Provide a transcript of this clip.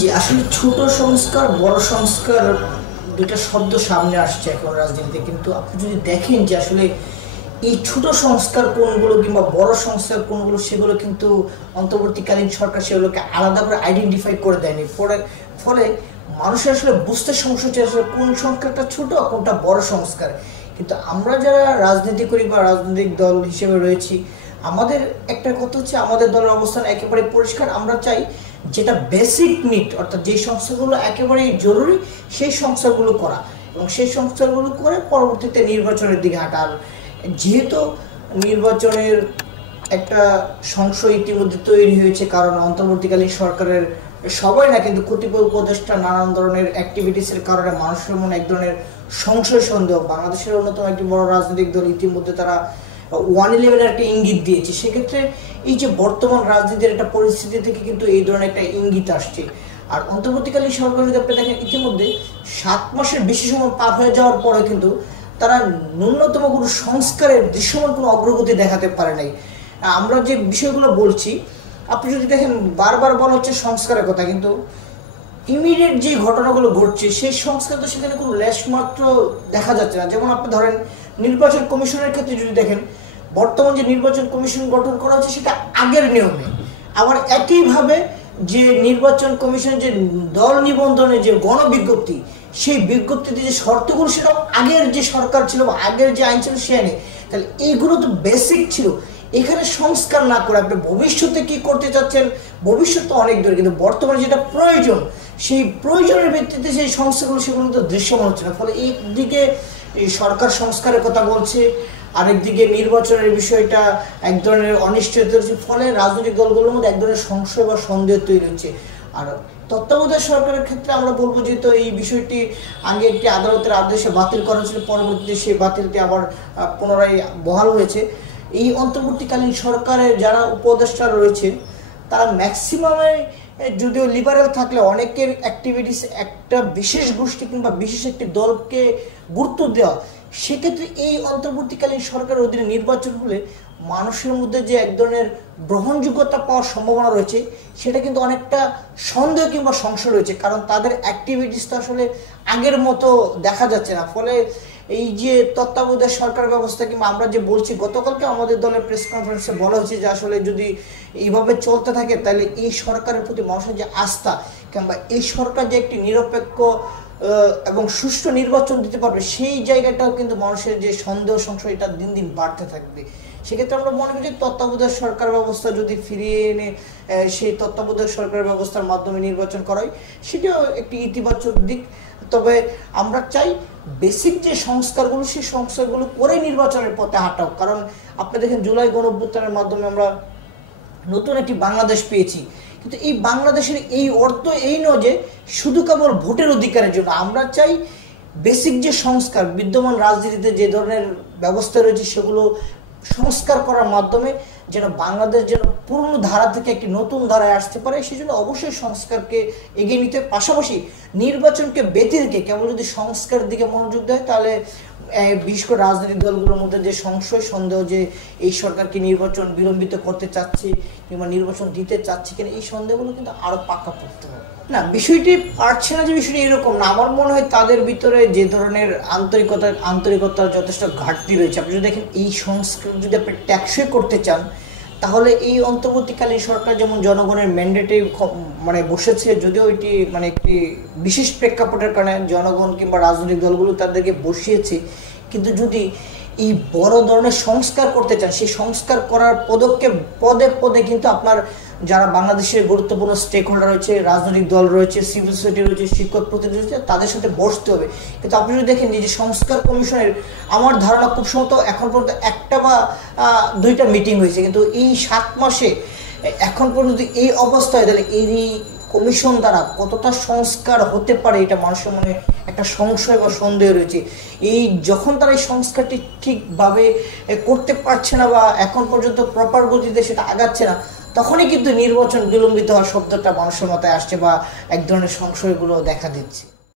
জি, আসলে ছোট সংস্কার বড় সংস্কার দুইটা শব্দ সামনে আসছে এখন রাজনীতিতে, কিন্তু আপনি যদি দেখেন যে আসলে এই ছোট সংস্কার কোনগুলো কিংবা বড় সংস্কার কোনগুলো সেগুলো কিন্তু অন্তর্বর্তীকালীন সরকার সেগুলোকে আলাদা করে আইডেন্টিফাই করে দেয়নি। ফলে মানুষের আসলে বুঝতে সমস্যা হচ্ছে আসলে কোন সংস্কারটা ছোট কোনটা বড় সংস্কার। কিন্তু আমরা যারা রাজনীতি করি বা রাজনৈতিক দল হিসেবে রয়েছি, আমাদের একটা কথা হচ্ছে আমাদের দলের অবস্থান একেবারে পরিষ্কার। আমরা চাই যেটা বেসিক নিড, অর্থাৎ যে সংস্থাগুলো একেবারেই জরুরি সেই সংস্থাগুলো করা, এবং সেই সংস্থাগুলো করে পরবর্তীতে নির্বাচনের দিকে হাঁটা। আর যেহেতু নির্বাচনের একটা সংশয় ইতিমধ্যে তৈরি হয়েছে, কারণ অন্তর্বর্তীকালীন সরকারের সবাই না কিন্তু কতিপয় উপদেষ্টা নানান ধরনের অ্যাক্টিভিটিসের কারণে মানুষের মনে এক ধরনের সংশয় সন্দেহ। বাংলাদেশের অন্যতম একটি বড় রাজনৈতিক দল ইতিমধ্যে তারা 111 একটা ইঙ্গিত দিয়েছে। সেক্ষেত্রে এই যে বর্তমান রাজনীতির একটা পরিস্থিতি থেকে কিন্তু এই ধরনের একটা ইঙ্গিত আসছে। আর অন্তর্বর্তীকালীন সরকার যদি আপনি দেখেন, ইতিমধ্যে 7 মাসের বেশি সময় পার হয়ে যাওয়ার পরে কিন্তু তারা ন্যূনতম কোনো সংস্কারের দৃশ্যমান কোনো অগ্রগতি দেখাতে পারে নাই। আমরা যে বিষয়গুলো বলছি, আপনি যদি দেখেন বারবার বলা হচ্ছে সংস্কারের কথা, কিন্তু ইমিডিয়েট যে ঘটনাগুলো ঘটছে সেই সংস্কার তো সেখানে কোনো লেশমাত্র দেখা যাচ্ছে না। যেমন আপনি ধরেন নির্বাচন কমিশনের ক্ষেত্রে যদি দেখেন, বর্তমান যে নির্বাচন কমিশন গঠন করা হচ্ছে সেটা আগের নিয়মে। আবার একইভাবে যে নির্বাচন কমিশনের যে দল নিবন্ধনের যে গণবিজ্ঞপ্তি, সেই বিজ্ঞপ্তিতে যে শর্তগুলো সেটা আগের যে সরকার ছিল বা আগের যে আইন ছিল সে আইনে। তাহলে এইগুলো তো বেসিক ছিল। এখানে সংস্কার না করে আপনি ভবিষ্যতে কি করতে চাচ্ছেন, ভবিষ্যৎ তো অনেক দূরে, কিন্তু বর্তমানে যেটা প্রয়োজন সেই প্রয়োজনের ভিত্তিতে সেই সংস্থাগুলো সেগুলো তো দৃশ্যমান হচ্ছে না। ফলে একদিকে এই সরকার সংস্কারের কথা বলছে, আরেকদিকে নির্বাচনের বিষয়টা এক ধরনের অনিশ্চয়তা হচ্ছে। ফলে রাজনৈতিক দলগুলোর মধ্যে এক ধরনের সংশয় বা সন্দেহ তৈরি হচ্ছে। আর তত্ত্বাবধায়ক সরকারের ক্ষেত্রে আমরা বলবো যে তো এই বিষয়টি আগে একটি আদালতের আদেশে বাতিল করা হয়েছিল, পরবর্তীতে সেই বাতিলটি আবার পুনরায় বহাল হয়েছে। এই অন্তর্বর্তীকালীন সরকারের যারা উপদেষ্টা রয়েছে তারা ম্যাক্সিমামে যদিও লিবারেল থাকলে অনেকের অ্যাক্টিভিটিস একটা বিশেষ গোষ্ঠী কিংবা বিশেষ একটি দলকে গুরুত্ব দেওয়া। সেক্ষেত্রে এই অন্তর্বর্তীকালীন সরকারের অধীনে নির্বাচন হলে মানুষের মধ্যে যে এক ধরনের গ্রহণযোগ্যতা পাওয়ার সম্ভাবনা রয়েছে সেটা কিন্তু অনেকটা সন্দেহ কিংবা সংশয় রয়েছে, কারণ তাদের অ্যাক্টিভিটিস তো আসলে আগের মতো দেখা যাচ্ছে না। ফলে এই যে তত্ত্বাবধায়ক সরকার ব্যবস্থা কিংবা আমরা যে বলছি, গতকালকে আমাদের দলের প্রেস কনফারেন্সে বলা হয়েছে যে আসলে যদি এইভাবে চলতে থাকে তাহলে এই সরকারের প্রতি মানুষের যে আস্থা কিংবা এই সরকার যে একটি নিরপেক্ষ এবং সুষ্ঠু নির্বাচন দিতে পারবে সেই জায়গাটাও কিন্তু মানুষের যে সন্দেহ সংশয় এটা দিন দিন বাড়তে থাকবে। সেক্ষেত্রে আমরা মনে করি যে তত্ত্বাবধায়ক সরকার ব্যবস্থা যদি ফিরিয়ে এনে সেই তত্ত্বাবধায়ক সরকার ব্যবস্থার মাধ্যমে নির্বাচন করাই, সেটাও একটি ইতিবাচক দিক। তবে আমরা চাই বেসিক যে সংস্কারগুলো সেই সংস্কারগুলো করে নির্বাচনের পথে হাঁটাও। কারণ আপনি দেখেন জুলাই গণঅভ্যুত্থানের মাধ্যমে আমরা নতুন একটি বাংলাদেশ পেয়েছি, কিন্তু এই বাংলাদেশের এই অর্থ এই নয় যে শুধু কেবল ভোটের অধিকারের জন্য। আমরা চাই বেসিক যে সংস্কার, বিদ্যমান রাজনীতিতে যে ধরনের ব্যবস্থা রয়েছে সেগুলো সংস্কার করার মাধ্যমে যেন বাংলাদেশ যেন পুরনো ধারা থেকে একটি নতুন ধারায় আসতে পারে, সেই জন্য অবশ্যই সংস্কারকে এগিয়ে নিতে, পাশাপাশি নির্বাচনকে বেঁধে রেখে কেবল যদি সংস্কারের দিকে মনোযোগ দেয় তাহলে বিশেষ করে রাজনৈতিক দলগুলোর মধ্যে যে সংশয় সন্দেহ যে এই সরকারকে নির্বাচন বিলম্বিত করতে চাচ্ছে কিংবা নির্বাচন দিতে চাচ্ছে কিনা, এই সন্দেহগুলো কিন্তু আরো পাকা পড়তে হবে। না, বিষয়টি পারছে না যে বিষয়টি এরকম না। আমার মনে হয় তাদের ভিতরে যে ধরনের আন্তরিকতার যথেষ্ট ঘাটতি রয়েছে। আপনি যদি দেখেন এই সংস্কার যদি আপনি ট্যাক্সই করতে চান তাহলে এই অন্তর্বর্তীকালীন সরকার যেমন জনগণের ম্যান্ডেটে মানে বসেছে, যদিও এটি মানে একটি বিশেষ প্রেক্ষাপটের কারণে জনগণ কিংবা রাজনৈতিক দলগুলো তাদেরকে বসিয়েছে, কিন্তু যদি এই বড় ধরনের সংস্কার করতে চান সেই সংস্কার করার পদক্ষেপ পদে পদে কিন্তু আপনার যারা বাংলাদেশের গুরুত্বপূর্ণ স্টেক হোল্ডার রয়েছে, রাজনৈতিক দল রয়েছে, সিভিল সোসাইটি রয়েছে, শিক্ষক প্রতিনিধি রয়েছে, তাদের সাথে বসতে হবে। কিন্তু আপনি যদি দেখেন যে সংস্কার কমিশনের আমার ধারণা খুব সম্ভবত এখন পর্যন্ত একটা বা দুইটা মিটিং হয়েছে, কিন্তু এই 7 মাসে এখন পর্যন্ত এই অবস্থায় তাহলে এই কমিশন দ্বারা কতটা সংস্কার হতে পারে এটা মানুষের মনে একটা সংশয় বা সন্দেহ রয়েছে। এই যখন তারা এই সংস্কারটি ঠিকভাবে করতে পারছে না বা এখন পর্যন্ত প্রপার গতিতে সেটা আগাচ্ছে না, তখনই কিন্তু নির্বাচন বিলম্বিত হওয়ার শব্দটা মানুষের মাথায় আসছে বা এক ধরনের সংশয়গুলো দেখা দিচ্ছে।